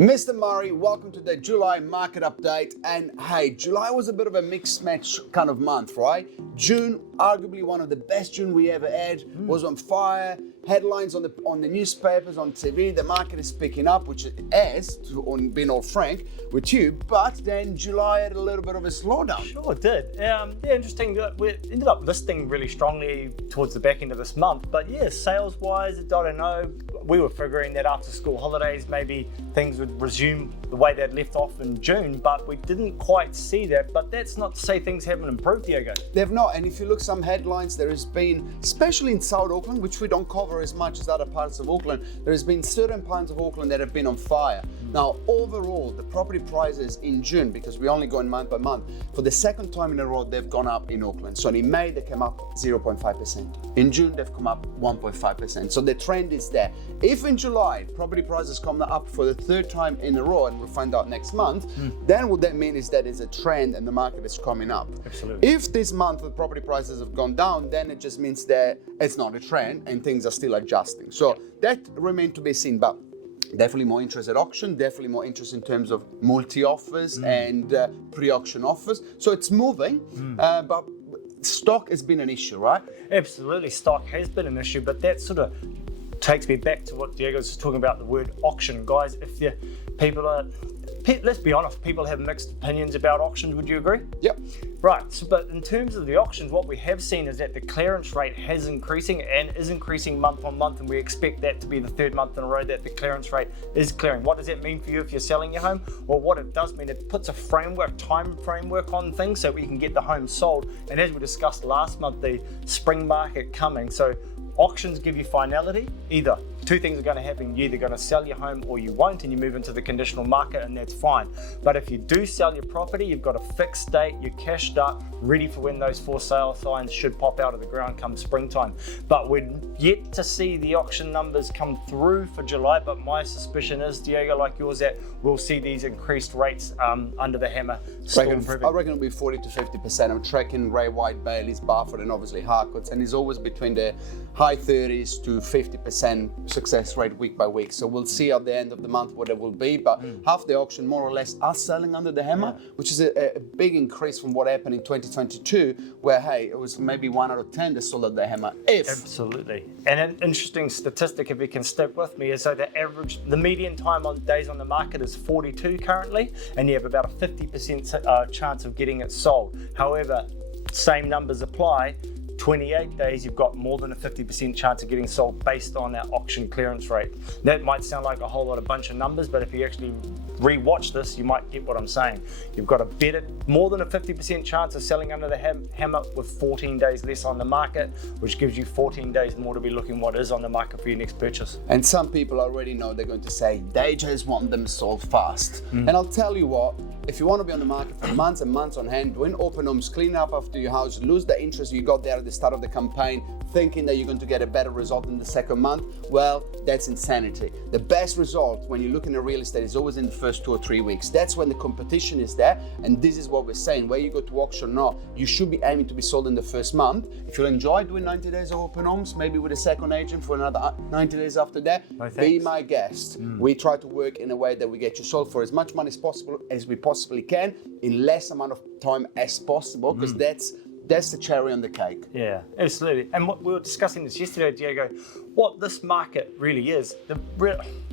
Mr. Murray, welcome to the July market update. And hey, July was a bit of a mixed match kind of month, right? June, arguably one of the best June we ever had, was on fire. Headlines on the newspapers, on TV, the market is picking up, which it has, being all frank with you. But then July had a little bit of a slowdown. Sure it did. Interesting. We ended up listing really strongly towards the back end of this month. But yeah, sales-wise, I don't know. We were figuring that after school holidays, maybe things would resume the way they'd left off in June, but we didn't quite see that. But that's not to say things haven't improved, Diego. They've not. And if you look some headlines, there has been, especially in South Auckland, which we don't cover as much as other parts of Auckland, there has been certain parts of Auckland that have been on fire. Now, overall, the property prices in June, because we only go in month by month, for the second time in a row, they've gone up in Auckland. So in May, they came up 0.5%. In June, they've come up 1.5%. So the trend is there. If in July, property prices come up for the third time in a row, and we'll find out next month, then what that means is that it's a trend and the market is coming up. Absolutely. If this month the property prices have gone down, then it just means that it's not a trend and things are still adjusting. So that remains to be seen. But definitely more interest at auction, definitely more interest in terms of multi-offers and pre-auction offers. So it's moving, but stock has been an issue, right? Absolutely, stock has been an issue, but that sort of takes me back to what Diego's just talking about, the word auction. Guys, let's be honest, people have mixed opinions about auctions, would you agree? Yep. Right, so, but in terms of the auctions, what we have seen is that the clearance rate is increasing month on month, and we expect that to be the third month in a row that the clearance rate is clearing. What does that mean for you if you're selling your home? Well, what it does mean, it puts a time framework on things so we can get the home sold. And as we discussed last month, the spring market coming, so auctions give you finality. Either two things are going to happen. You're either going to sell your home or you won't, and you move into the conditional market, and that's fine. But if you do sell your property, you've got a fixed date, you're cashed up, ready for when those for sale signs should pop out of the ground come springtime. But we're yet to see the auction numbers come through for July, but my suspicion is, Diego, like yours, that we'll see these increased rates under the hammer still improving. I reckon it'll be 40 to 50%. I'm tracking Ray White, Bailey's, Barfoot, and obviously Harcourt's, and it's always between the high 30s to 50% success rate week by week. So we'll see at the end of the month what it will be, but half the auction more or less are selling under the hammer, which is a big increase from what happened in 2022, where hey, it was maybe 1 out of 10 that sold at the hammer. Absolutely. And an interesting statistic, if you can stick with me, is so the median time on days on the market is 42 currently, and you have about a 50% chance of getting it sold. However, same numbers apply. 28 days, you've got more than a 50% chance of getting sold based on that auction clearance rate. That might sound like a whole lot of bunch of numbers, but if you actually re-watch this, you might get what I'm saying. You've got more than a 50% chance of selling under the hammer with 14 days less on the market, which gives you 14 days more to be looking what is on the market for your next purchase. And some people already know they're going to say, they just want them sold fast. And I'll tell you what, if you want to be on the market for months and months on hand, doing open homes, clean up after your house, lose the interest you got there at the start of the campaign, thinking that you're going to get a better result in the second month, well, that's insanity. The best result when you're looking at real estate is always in the first 2 or 3 weeks. That's when the competition is there, and this is what we're saying. Where you go to auction or not, you should be aiming to be sold in the first month. If you enjoy doing 90 days of open homes, maybe with a second agent for another 90 days after that, be my guest. We try to work in a way that we get you sold for as much money as possible as we possibly can in less amount of time as possible, because that's the cherry on the cake. Yeah, absolutely. And what we were discussing this yesterday, Diego, what this market really is.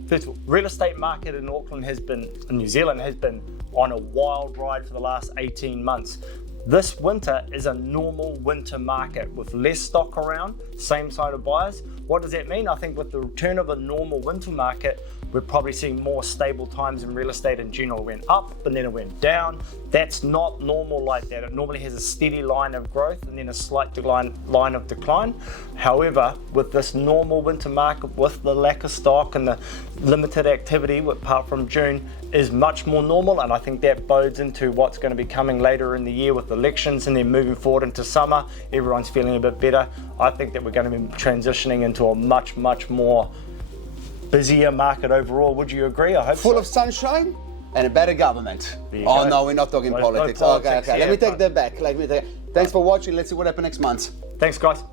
First of all, real estate market in New Zealand has been on a wild ride for the last 18 months. This winter is a normal winter market with less stock around, same side of buyers. What does that mean? I think with the return of a normal winter market, we're probably seeing more stable times in real estate in general. It went up and then it went down. That's not normal like that. It normally has a steady line of growth and then a slight line of decline. However, with this normal winter market, with the lack of stock and the limited activity, apart from June, is much more normal, and I think that bodes into what's going to be coming later in the year with elections and then moving forward into summer. Everyone's feeling a bit better. I think that we're going to be transitioning into a much, much more busier market overall. Would you agree? I hope Full of sunshine and a better government. Oh no, we're not talking politics. Okay. Let me take that back. Thanks for watching. Let's see what happens next month. Thanks, guys.